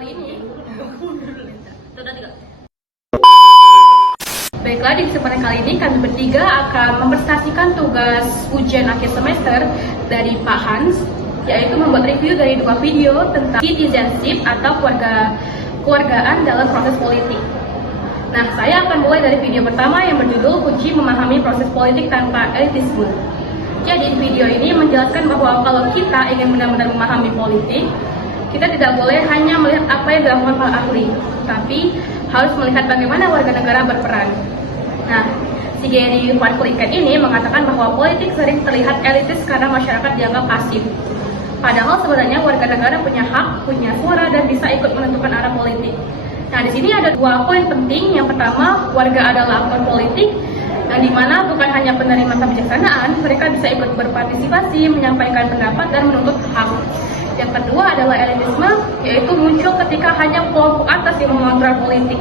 kali ini Baiklah, di kesempatan kali ini kami bertiga akan mempresentasikan tugas ujian akhir semester dari Pak Hans, yaitu membuat review dari 2 video tentang citizenship atau kewargaan dalam proses politik. Nah, saya akan mulai dari video pertama yang berjudul Kunci Memahami Proses Politik Tanpa Elitisme. Jadi, video ini menjelaskan bahwa kalau kita ingin benar-benar memahami politik, kita tidak boleh hanya melihat apa yang dilakukan para ahli, tapi harus melihat bagaimana warga negara berperan. Nah, si Gary Van ini mengatakan bahwa politik sering terlihat elitis karena masyarakat dianggap pasif. Padahal sebenarnya warga negara punya hak, punya suara, dan bisa ikut menentukan arah politik. Nah, di sini ada 2 poin penting. Yang pertama, warga adalah aktor politik, yang dimana bukan hanya penerima kebijaksanaan, mereka bisa ikut berpartisipasi, menyampaikan pendapat, dan menuntut hak. Yang kedua adalah elitisme, yaitu muncul ketika hanya kelompok atas yang mengontrol politik.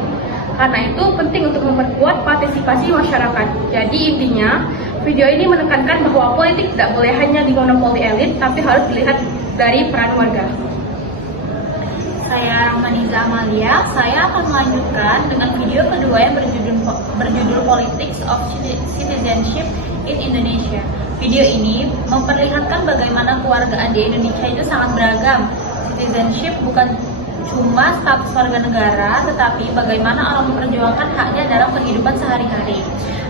Karena itu penting untuk memperkuat partisipasi masyarakat. Jadi intinya, video ini menekankan bahwa politik tidak boleh hanya dimonopoli elit, tapi harus dilihat dari peran warga. Saya Rahmaniza Amalia. Saya akan melanjutkan dengan video kedua yang berjudul Politics of Citizenship in Indonesia. Video ini memperlihatkan bagaimana kewargaan di Indonesia itu sangat beragam. Citizenship bukan cuma status warga negara, tetapi bagaimana orang memperjuangkan haknya dalam kehidupan sehari-hari.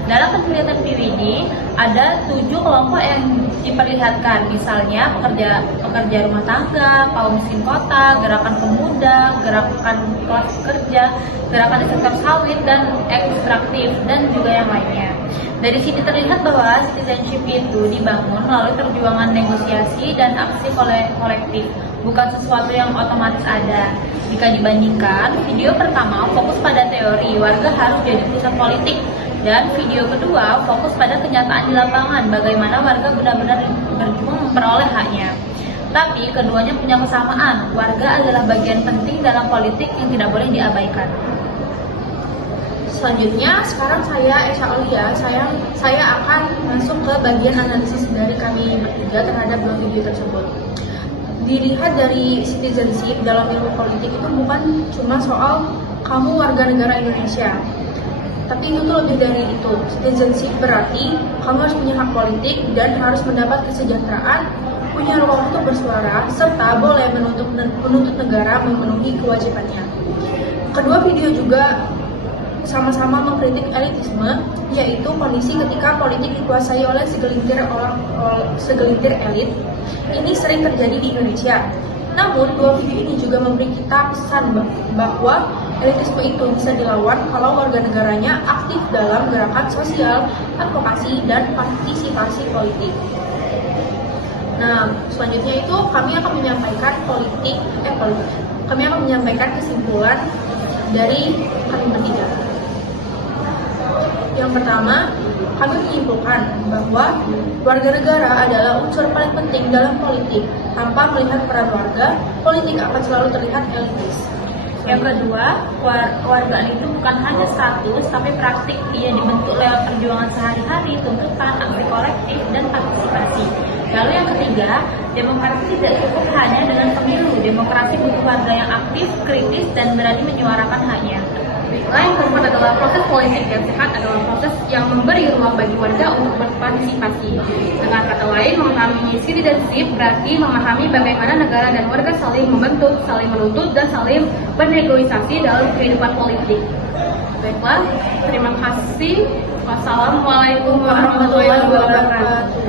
Dalam penelitian video ini, ada 7 kelompok yang diperlihatkan, misalnya pekerja rumah tangga, kaum miskin kota, gerakan pemuda, gerakan kelas kerja, gerakan di sektor sawit, dan ekstraktif, dan juga yang lainnya. Dari sini terlihat bahwa citizenship itu dibangun melalui perjuangan negosiasi dan aksi kolektif, bukan sesuatu yang otomatis ada. Jika dibandingkan, video pertama fokus pada teori warga harus jadi pusat politik, dan video kedua fokus pada kenyataan di lapangan, bagaimana warga benar-benar berjuang memperoleh haknya. Tapi keduanya punya kesamaan, warga adalah bagian penting dalam politik yang tidak boleh diabaikan. Selanjutnya, sekarang saya Esha Aulia, saya akan masuk ke bagian analisis dari kami bertiga terhadap 2 video tersebut. Dilihat dari citizenship dalam ilmu politik itu bukan cuma soal kamu warga negara Indonesia, tapi itu tuh lebih dari itu. Citizenship berarti kamu harus punya hak politik dan harus mendapat kesejahteraan, punya ruang untuk bersuara, serta boleh menuntut negara memenuhi kewajibannya. Kedua video juga sama-sama mengkritik elitisme, yaitu kondisi ketika politik dikuasai oleh segelintir elit. Ini sering terjadi di Indonesia. Namun, 2 video ini juga memberi kita pesan bahwa elitisme itu bisa dilawan kalau warga negaranya aktif dalam gerakan sosial, advokasi, dan partisipasi politik. Nah, selanjutnya itu kami akan menyampaikan kesimpulan dari kami bertiga. Yang pertama, kami menyimpulkan bahwa warga negara adalah unsur paling penting dalam politik. Tanpa melihat peran warga, politik akan selalu terlihat elitis. Yang kedua, kewargaan itu bukan hanya status, tapi praktik. Ia dibentuk lewat perjuangan sehari-hari, tuntutan, aksi kolektif, dan partisipasi. Lalu yang ketiga, demokrasi tidak cukup hanya dengan pemilu. Demokrasi butuh warga yang aktif, kritis, dan berani menyuarakan haknya. Yang keempat adalah proses politik yang sehat adalah proses yang memberi ruang bagi warga untuk berpartisipasi. Dengan kata lain, memahami citizenship berarti memahami bagaimana negara dan warga saling membentuk, saling menuntut, dan saling bernegosiasi dalam kehidupan politik. Baiklah, terima kasih. Wassalamualaikum warahmatullahi wabarakatuh.